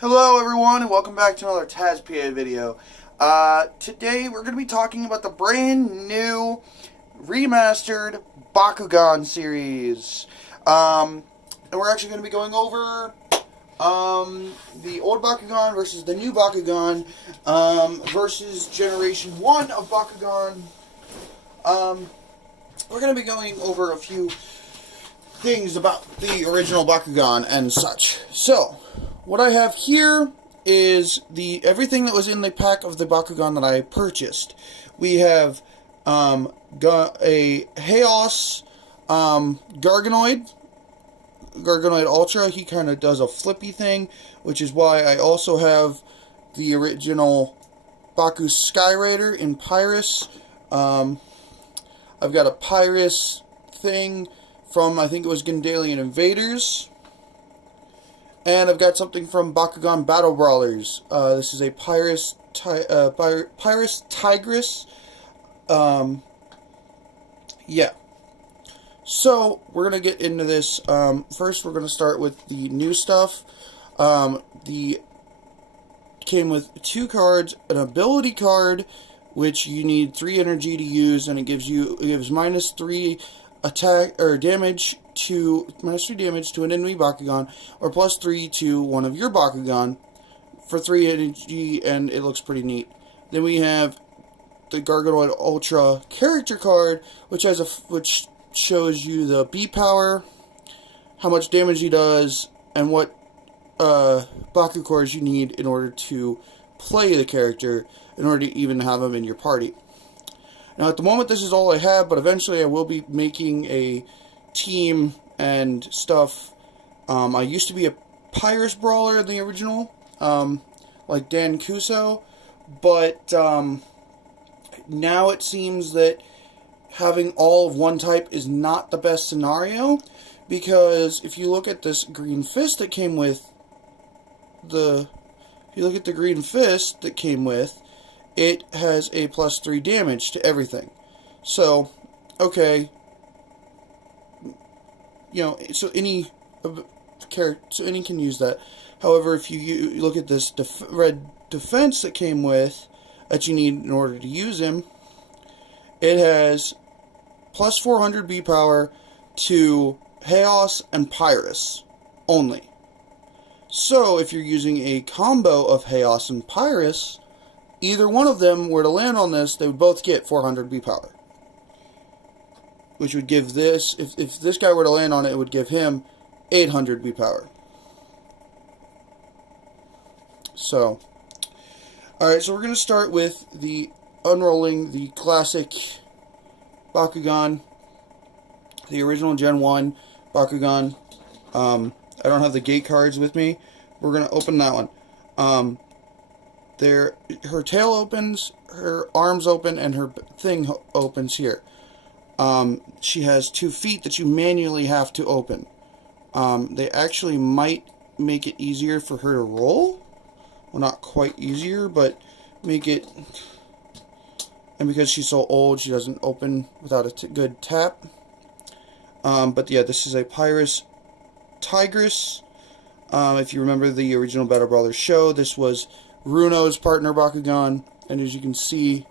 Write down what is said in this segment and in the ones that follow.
Hello everyone and welcome back to another TazPA video. Today we're going to be talking about the brand new remastered Bakugan series. And we're actually going to be going over the old Bakugan versus the new Bakugan versus Generation 1 of Bakugan. We're going to be going over a few things about the original Bakugan and such. So, what I have here is everything that was in the pack of the Bakugan that I purchased. We have a haos Garganoid Ultra. He kind of does a flippy thing, which is why I also have the original Baku Skyraider in Pyrus. I've got a Pyrus thing from, I think it was Gundalian Invaders. And I've got something from Bakugan Battle Brawlers. This is a Pyrus Tigress. Yeah. So, we're going to get into this. First, we're going to start with the new stuff. Came with 2 cards, an ability card, which you need 3 energy to use, and it gives minus 3 attack or damage to an enemy Bakugan, or plus 3 to one of your Bakugan for 3 energy, and it looks pretty neat. Then we have the Garganoid Ultra character card, which shows you the B power, how much damage he does, and what Baku cores you need in order to play the character, in order to even have him in your party. Now, at the moment, this is all I have, but eventually I will be making a team and stuff. I used to be a Pyrus Brawler in the original, like Dan Kuso, but now it seems that having all of one type is not the best scenario, because if you look at this Green Fist that came with it has a plus 3 damage to everything. So, okay, so any can use that. However, if you look at this red defense that came with, that you need in order to use him, it has plus 400 B power to Haos and Pyrus only. So, if you're using a combo of Haos and Pyrus, either one of them were to land on this, they would both get 400 B power. Which would give this, if this guy were to land on it, it would give him 800 B power. So, alright, so we're going to start with unrolling the classic Bakugan, the original Gen 1 Bakugan. I don't have the gate cards with me. We're going to open that one. Her tail opens, her arms open, and her thing opens here. She has 2 feet that you manually have to open. They actually might make it easier for her to roll. Well, not quite easier, but make it... And because she's so old, she doesn't open without a good tap. But yeah, this is a Pyrus Tigress. If you remember the original Battle Brawlers show, this was Runo's partner Bakugan, and as you can see,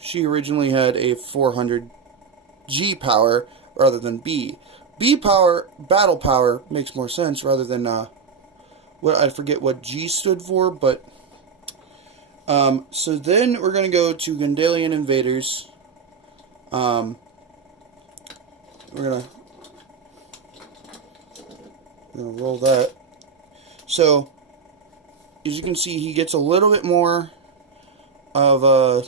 she originally had a 400 G power rather than B. B power, battle power, makes more sense rather than, I forget what G stood for, but, so then we're going to go to Gundalian Invaders. We're going to roll that. So, as you can see, he gets a little bit more of a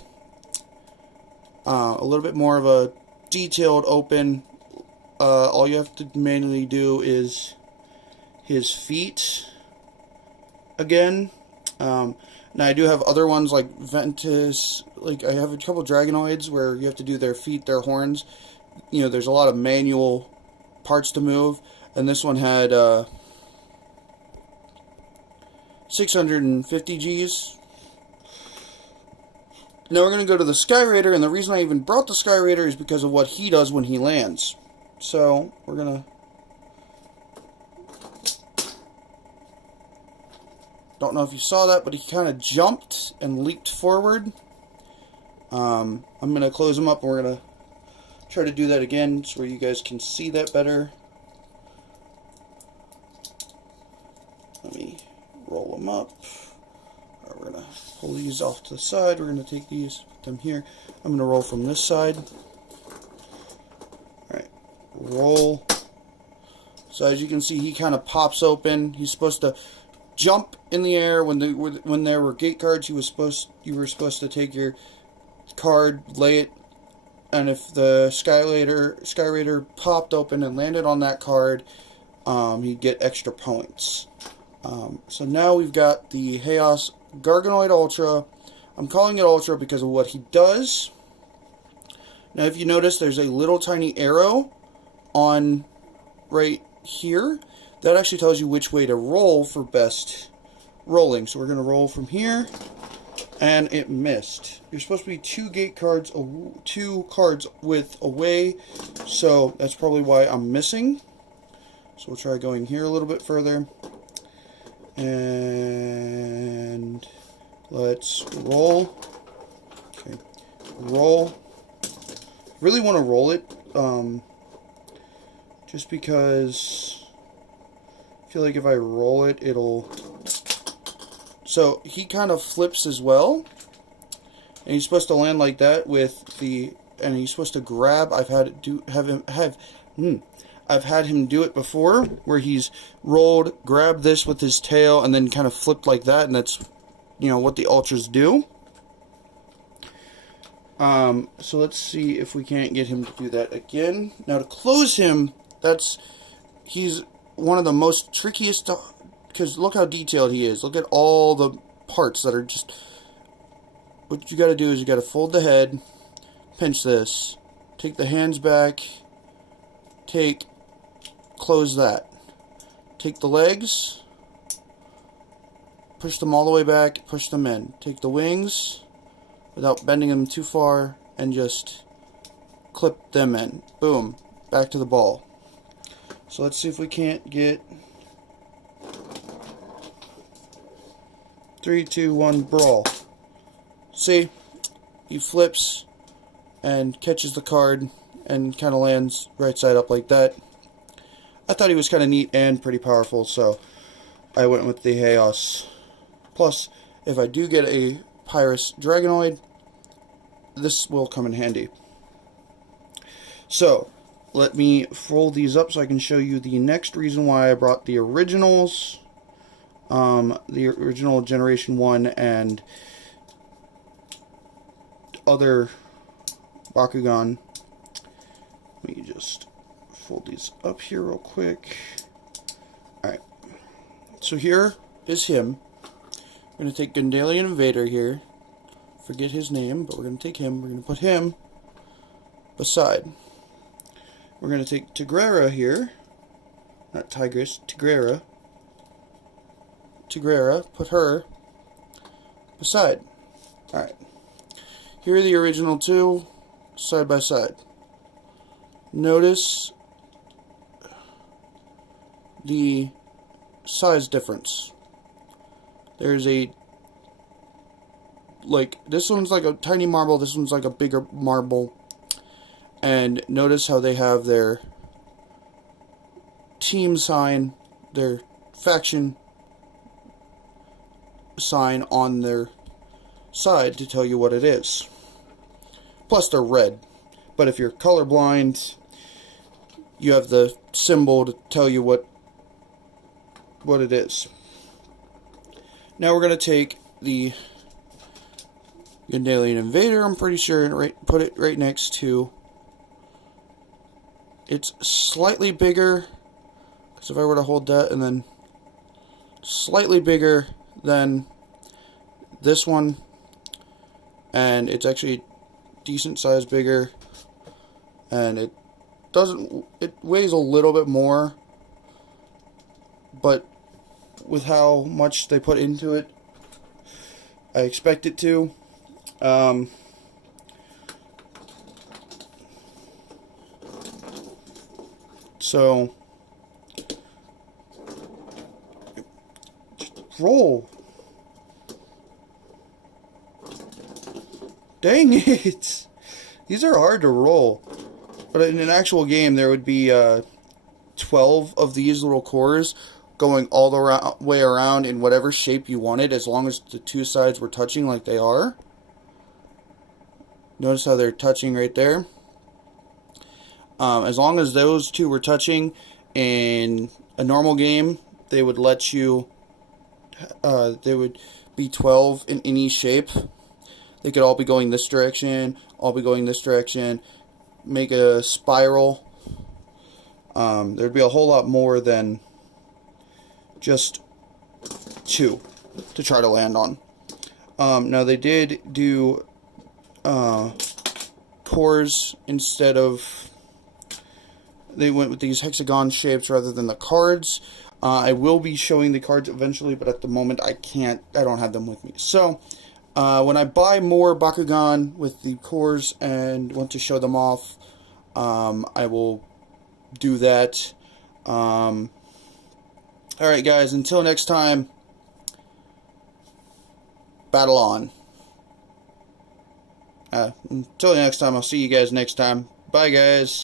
detailed open. All you have to manually do is his feet again. Now I do have other ones like Ventus, like I have a couple dragonoids where you have to do their feet, their horns. There's a lot of manual parts to move, and this one had 650 Gs. Now we're going to go to the Skyraider, and the reason I even brought the Skyraider is because of what he does when he lands. So, we're going to Don't know if you saw that, but he kind of jumped and leaped forward. I'm going to close him up, and we're going to try to do that again so you guys can see that better. Let me roll them up. Right, we're going to pull these off to the side. We're going to take these, put them here. I'm going to roll from this side. Alright, roll. So as you can see, he kind of pops open. He's supposed to jump in the air. When there were gate cards, you were supposed to take your card, lay it, and if the Skyraider popped open and landed on that card, he'd get extra points. So now we've got the Haos Garganoid Ultra. I'm calling it Ultra because of what he does. Now if you notice, there's a little tiny arrow on right here. That actually tells you which way to roll for best rolling. So we're going to roll from here, and it missed. You're supposed to be two cards with away, so that's probably why I'm missing. So we'll try going here a little bit further. And let's roll. Okay, roll. Really want to roll it, just because I feel like if I roll it, it'll. So he kind of flips as well, and he's supposed to land like that with the, and he's supposed to grab. I've had him do it before, where he's rolled, grabbed this with his tail, and then kind of flipped like that, and that's, you know, what the Ultras do. So let's see if we can't get him to do that again. Now to close him, he's one of the most trickiest, because look how detailed he is. Look at all the parts that are just, what you got to do is you got to fold the head, pinch this, take the hands back, close that, take the legs, push them all the way back, push them in, take the wings without bending them too far, and just clip them in. Boom, back to the ball. So let's see if we can't get 3, 2, 1, brawl. See, he flips and catches the card and kind of lands right side up like that. I thought he was kind of neat and pretty powerful, so I went with the Haos. Plus, if I do get a Pyrus Dragonoid, this will come in handy. So, let me fold these up so I can show you the next reason why I brought the originals. The original Generation 1 and other Bakugan. Let me just fold these up here real quick. Alright. So here is him. We're going to take Gundalian Invader here. Forget his name, but we're going to take him. We're going to put him beside. We're going to take Tigrera here. Not Tigress, Tigrera. Tigrera, put her beside. Alright. Here are the original two, side by side. Notice the size difference. There's a, like, this one's like a tiny marble, this one's like a bigger marble. And notice how they have their team sign, their faction sign on their side to tell you what it is. Plus they're red. But if you're colorblind, you have the symbol to tell you what it is. Now we're going to take the Gundalian Invader, I'm pretty sure, and put it right next to. It's slightly bigger, because if I were to hold that, and then slightly bigger than this one, and it's actually decent size bigger, and it weighs a little bit more, but with how much they put into it, I expect it to. So, just roll. Dang it! These are hard to roll. But in an actual game, there would be 12 of these little cores going all the way around in whatever shape you wanted, as long as the two sides were touching like they are. Notice how they're touching right there. As long as those two were touching in a normal game, they would let you, they would be 12 in any shape. They could all be going this direction, all be going this direction, make a spiral. There'd be a whole lot more than just two to try to land on. Now they did do cores instead of, they went with these hexagon shapes rather than the cards. I will be showing the cards eventually, but at the moment I don't have them with me. So when I buy more Bakugan with the cores and want to show them off, I will do that. Alright guys, until next time, battle on. Until next time, I'll see you guys next time. Bye guys.